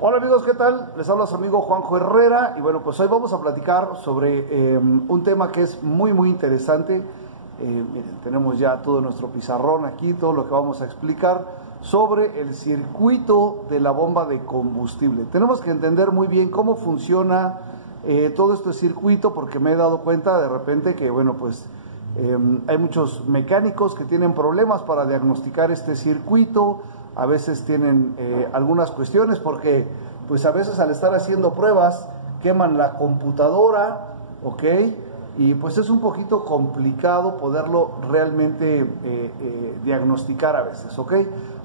Hola amigos, ¿qué tal? Les habla su amigo Juanjo Herrera y bueno, pues hoy vamos a platicar sobre un tema que es muy interesante. Miren, tenemos ya todo nuestro pizarrón aquí, todo lo que vamos a explicar sobre el circuito de la bomba de combustible. Tenemos que entender muy bien cómo funciona todo este circuito, porque me he dado cuenta de repente que bueno, pues hay muchos mecánicos que tienen problemas para diagnosticar este circuito. A veces tienen algunas cuestiones porque pues a veces al estar haciendo pruebas queman la computadora, ¿ok? Y pues es un poquito complicado poderlo realmente diagnosticar a veces, ¿ok?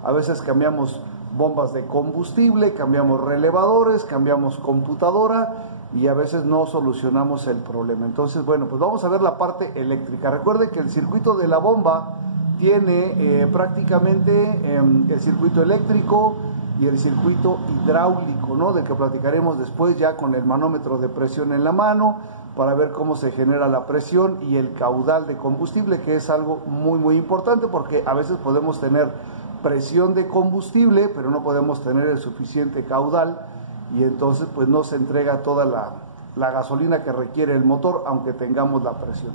A veces cambiamos bombas de combustible, cambiamos relevadores, cambiamos computadora y a veces no solucionamos el problema. Entonces, bueno, pues vamos a ver la parte eléctrica. Recuerde que el circuito de la bomba tiene prácticamente el circuito eléctrico y el circuito hidráulico, ¿no? De que platicaremos después ya con el manómetro de presión en la mano para ver cómo se genera la presión y el caudal de combustible, que es algo muy importante porque a veces podemos tener presión de combustible, pero no podemos tener el suficiente caudal y entonces pues no se entrega toda la gasolina que requiere el motor, aunque tengamos la presión.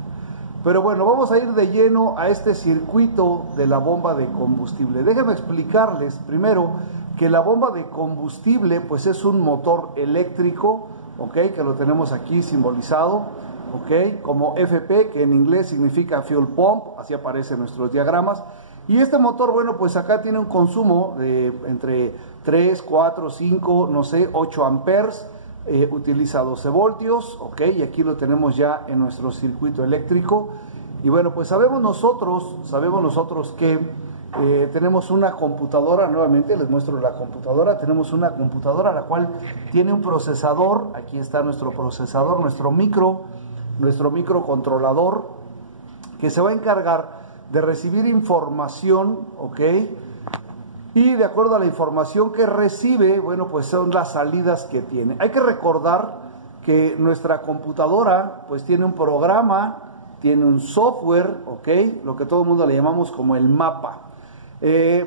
Pero bueno, vamos a ir de lleno a este circuito de la bomba de combustible. Déjenme explicarles primero que la bomba de combustible pues es un motor eléctrico, ¿ok? Que lo tenemos aquí simbolizado, ¿ok? Como FP, que en inglés significa Fuel Pump, así aparece en nuestros diagramas. Y este motor, bueno, pues acá tiene un consumo de entre 3, 4, 5, no sé, 8 amperes. Utiliza 12 voltios, ok, y aquí lo tenemos ya en nuestro circuito eléctrico. Y bueno, pues sabemos nosotros que tenemos una computadora. Nuevamente les muestro la computadora. Tenemos una computadora la cual tiene un procesador. Aquí está nuestro procesador, nuestro microcontrolador, que se va a encargar de recibir información, ok. Y de acuerdo a la información que recibe, bueno, pues son las salidas que tiene. Hay que recordar que nuestra computadora pues tiene un programa, tiene un software, ¿ok? Lo que todo el mundo le llamamos como el mapa.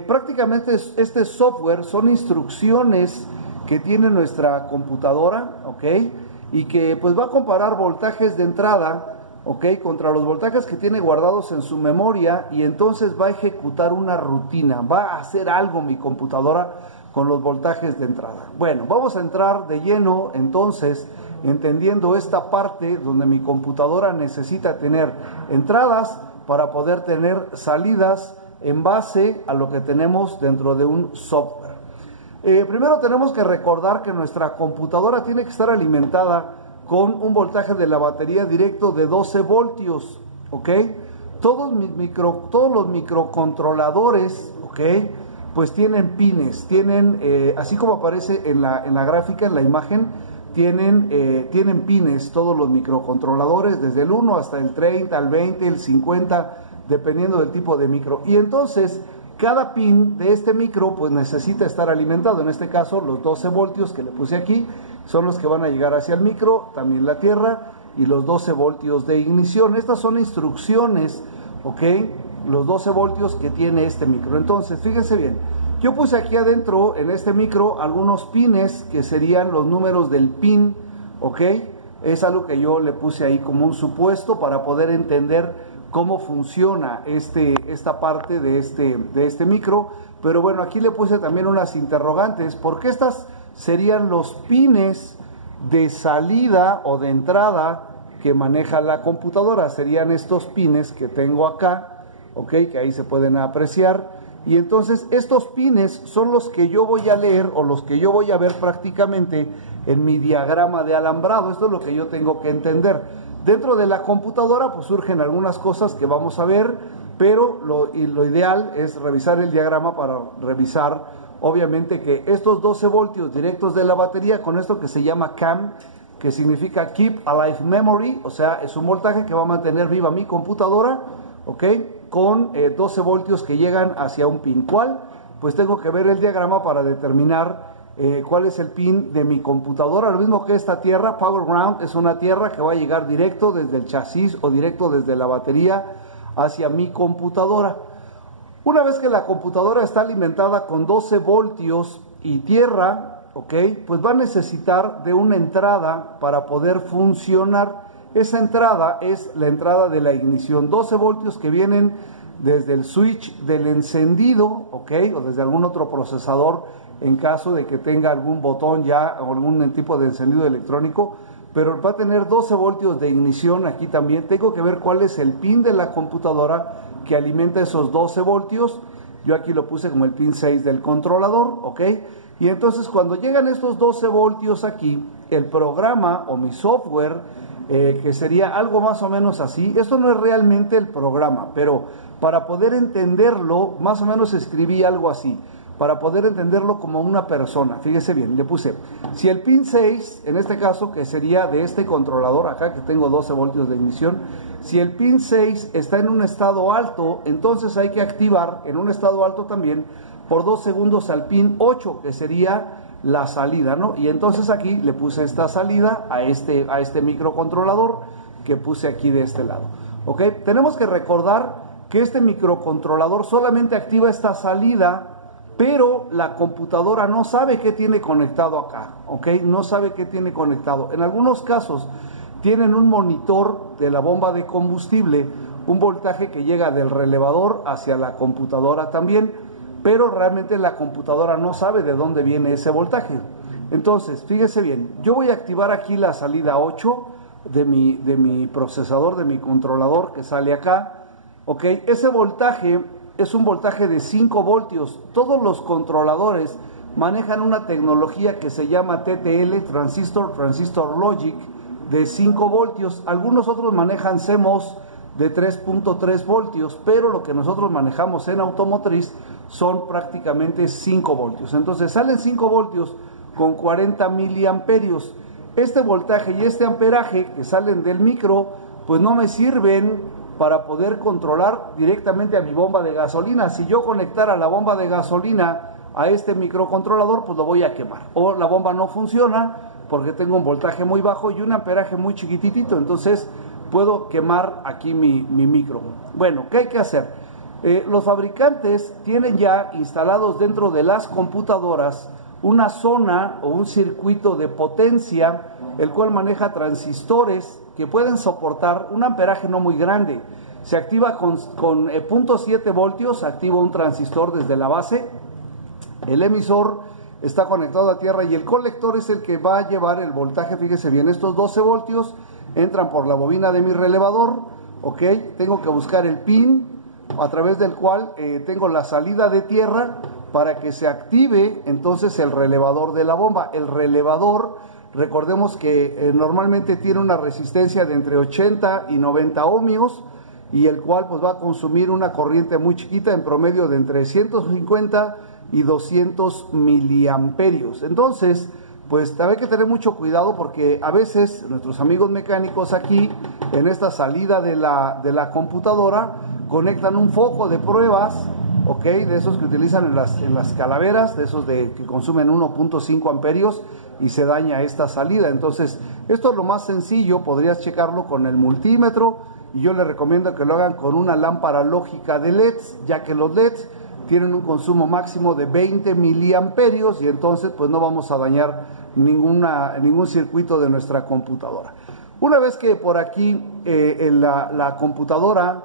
Prácticamente este software son instrucciones que tiene nuestra computadora, ¿ok? Y que pues va a comparar voltajes de entrada, ¿ok? Contra los voltajes que tiene guardados en su memoria, y entonces va a ejecutar una rutina, va a hacer algo mi computadora con los voltajes de entrada. Bueno, vamos a entrar de lleno entonces entendiendo esta parte donde mi computadora necesita tener entradas para poder tener salidas en base a lo que tenemos dentro de un software. Primero tenemos que recordar que nuestra computadora tiene que estar alimentada con un voltaje de la batería directo de 12 voltios, ¿ok? Todos los microcontroladores, ¿ok? Pues tienen pines, así como aparece en la gráfica, en la imagen, tienen pines todos los microcontroladores, desde el 1 hasta el 30, el 20, el 50, dependiendo del tipo de micro. Y entonces, cada pin de este micro pues necesita estar alimentado. En este caso, los 12 voltios que le puse aquí son los que van a llegar hacia el micro, también la tierra, y los 12 voltios de ignición. Estas son instrucciones, ¿ok? Los 12 voltios que tiene este micro. Entonces, fíjense bien, yo puse aquí adentro, en este micro, algunos pines que serían los números del pin, ¿ok? Es algo que yo le puse ahí como un supuesto para poder entender cómo funciona esta parte de este micro. Pero bueno, aquí le puse también unas interrogantes, porque estas serían los pines de salida o de entrada que maneja la computadora. Serían estos pines que tengo acá, ok, que ahí se pueden apreciar. Y entonces estos pines son los que yo voy a leer o los que yo voy a ver prácticamente en mi diagrama de alambrado. Esto es lo que yo tengo que entender. Dentro de la computadora pues surgen algunas cosas que vamos a ver, pero lo ideal es revisar el diagrama para revisar obviamente que estos 12 voltios directos de la batería, con esto que se llama CAM, que significa Keep Alive Memory, o sea, es un voltaje que va a mantener viva mi computadora, ¿ok? Con 12 voltios que llegan hacia un pin. ¿Cuál? Pues tengo que ver el diagrama para determinar cuál es el pin de mi computadora. Lo mismo que esta tierra, Power Ground, es una tierra que va a llegar directo desde el chasis o directo desde la batería hacia mi computadora. Una vez que la computadora está alimentada con 12 voltios y tierra, ¿ok? Pues va a necesitar de una entrada para poder funcionar. Esa entrada es la entrada de la ignición, 12 voltios que vienen desde el switch del encendido, ¿ok? O desde algún otro procesador en caso de que tenga algún botón ya o algún tipo de encendido electrónico, pero va a tener 12 voltios de ignición aquí también. Tengo que ver cuál es el pin de la computadora que alimenta esos 12 voltios. Yo aquí lo puse como el pin 6 del controlador, ¿ok? Y entonces cuando llegan estos 12 voltios aquí, el programa o mi software, que sería algo más o menos así, esto no es realmente el programa, pero para poder entenderlo, más o menos escribí algo así, para poder entenderlo como una persona. Fíjese bien, le puse, si el pin 6, en este caso, que sería de este controlador, acá que tengo 12 voltios de ignición, si el pin 6 está en un estado alto, entonces hay que activar en un estado alto también por 2 segundos al pin 8, que sería la salida, ¿no? Y entonces aquí le puse esta salida a este microcontrolador que puse aquí de este lado, ¿ok? Tenemos que recordar que este microcontrolador solamente activa esta salida, pero la computadora no sabe qué tiene conectado acá, ¿ok? No sabe qué tiene conectado. En algunos casos tienen un monitor de la bomba de combustible, un voltaje que llega del relevador hacia la computadora también, pero realmente la computadora no sabe de dónde viene ese voltaje. Entonces, fíjese bien, yo voy a activar aquí la salida 8 de mi procesador, de mi controlador que sale acá, ¿ok? Ese voltaje es un voltaje de 5 voltios. Todos los controladores manejan una tecnología que se llama TTL, Transistor Logic, de 5 voltios. Algunos otros manejan CMOS de 3.3 voltios, pero lo que nosotros manejamos en automotriz son prácticamente 5 voltios. Entonces salen 5 voltios con 40 miliamperios. Este voltaje y este amperaje que salen del micro, pues no me sirven para poder controlar directamente a mi bomba de gasolina. Si yo conectara la bomba de gasolina a este microcontrolador, pues lo voy a quemar. O la bomba no funciona porque tengo un voltaje muy bajo y un amperaje muy chiquitito. Entonces puedo quemar aquí mi micro. Bueno, ¿qué hay que hacer? Los fabricantes tienen ya instalados dentro de las computadoras una zona o un circuito de potencia, el cual maneja transistores que pueden soportar un amperaje no muy grande. Se activa con 0.7 voltios, activa un transistor desde la base, el emisor está conectado a tierra y el colector es el que va a llevar el voltaje. Fíjese bien, estos 12 voltios entran por la bobina de mi relevador, ¿ok? Tengo que buscar el pin a través del cual tengo la salida de tierra para que se active entonces el relevador de la bomba. El relevador, recordemos que normalmente tiene una resistencia de entre 80 y 90 ohmios y el cual pues va a consumir una corriente muy chiquita, en promedio de entre 150 y 200 miliamperios. Entonces, pues hay que tener mucho cuidado porque a veces nuestros amigos mecánicos aquí en esta salida de la computadora conectan un foco de pruebas, ¿ok? De esos que utilizan en las calaveras, de esos que consumen 1.5 amperios y se daña esta salida. Entonces, esto es lo más sencillo, podrías checarlo con el multímetro y yo les recomiendo que lo hagan con una lámpara lógica de LEDs, ya que los LEDs tienen un consumo máximo de 20 miliamperios y entonces pues no vamos a dañar ningún circuito de nuestra computadora. Una vez que por aquí la computadora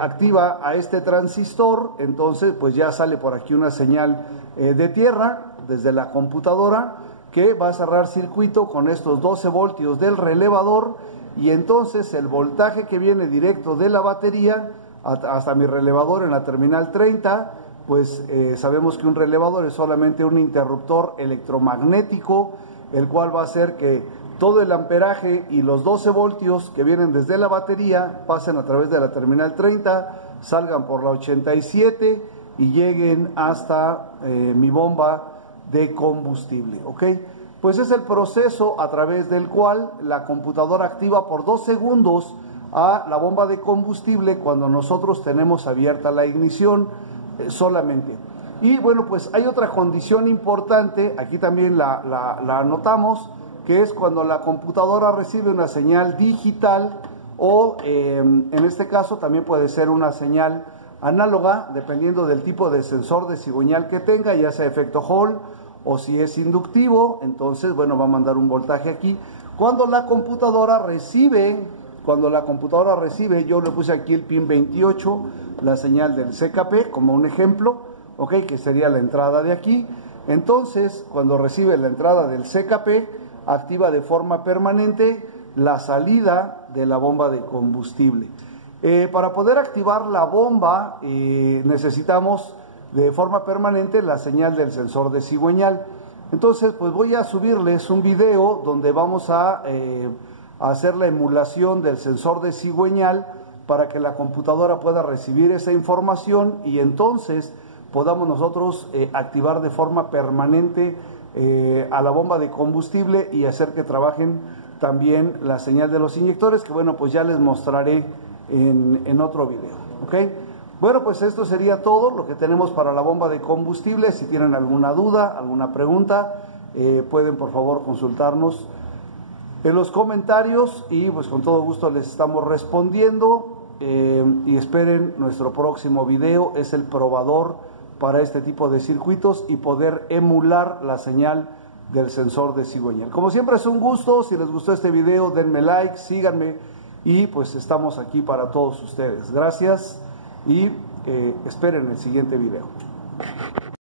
activa a este transistor, entonces pues ya sale por aquí una señal de tierra desde la computadora que va a cerrar circuito con estos 12 voltios del relevador y entonces el voltaje que viene directo de la batería hasta mi relevador en la terminal 30, pues sabemos que un relevador es solamente un interruptor electromagnético, el cual va a hacer que todo el amperaje y los 12 voltios que vienen desde la batería pasen a través de la terminal 30, salgan por la 87 y lleguen hasta mi bomba de combustible, ¿ok? Pues es el proceso a través del cual la computadora activa por 2 segundos a la bomba de combustible cuando nosotros tenemos abierta la ignición solamente. Y bueno, pues hay otra condición importante, aquí también la anotamos, que es cuando la computadora recibe una señal digital o en este caso también puede ser una señal análoga, dependiendo del tipo de sensor de cigüeñal que tenga, ya sea efecto Hall o si es inductivo, entonces, bueno, va a mandar un voltaje aquí. Cuando la computadora recibe, yo le puse aquí el pin 28, la señal del CKP como un ejemplo, ok, que sería la entrada de aquí. Entonces, cuando recibe la entrada del CKP, activa de forma permanente la salida de la bomba de combustible. Para poder activar la bomba, necesitamos de forma permanente la señal del sensor de cigüeñal. Entonces, pues voy a subirles un video donde vamos a hacer la emulación del sensor de cigüeñal para que la computadora pueda recibir esa información y entonces podamos nosotros activar de forma permanente a la bomba de combustible y hacer que trabajen también la señal de los inyectores, que bueno, pues ya les mostraré en otro video, ¿ok? Bueno, pues esto sería todo lo que tenemos para la bomba de combustible. Si tienen alguna duda, alguna pregunta, pueden por favor consultarnos en los comentarios y pues con todo gusto les estamos respondiendo. Y esperen nuestro próximo video, es el probador para este tipo de circuitos y poder emular la señal del sensor de cigüeñal. Como siempre es un gusto. Si les gustó este video, denme like, síganme y pues estamos aquí para todos ustedes. Gracias y esperen el siguiente video.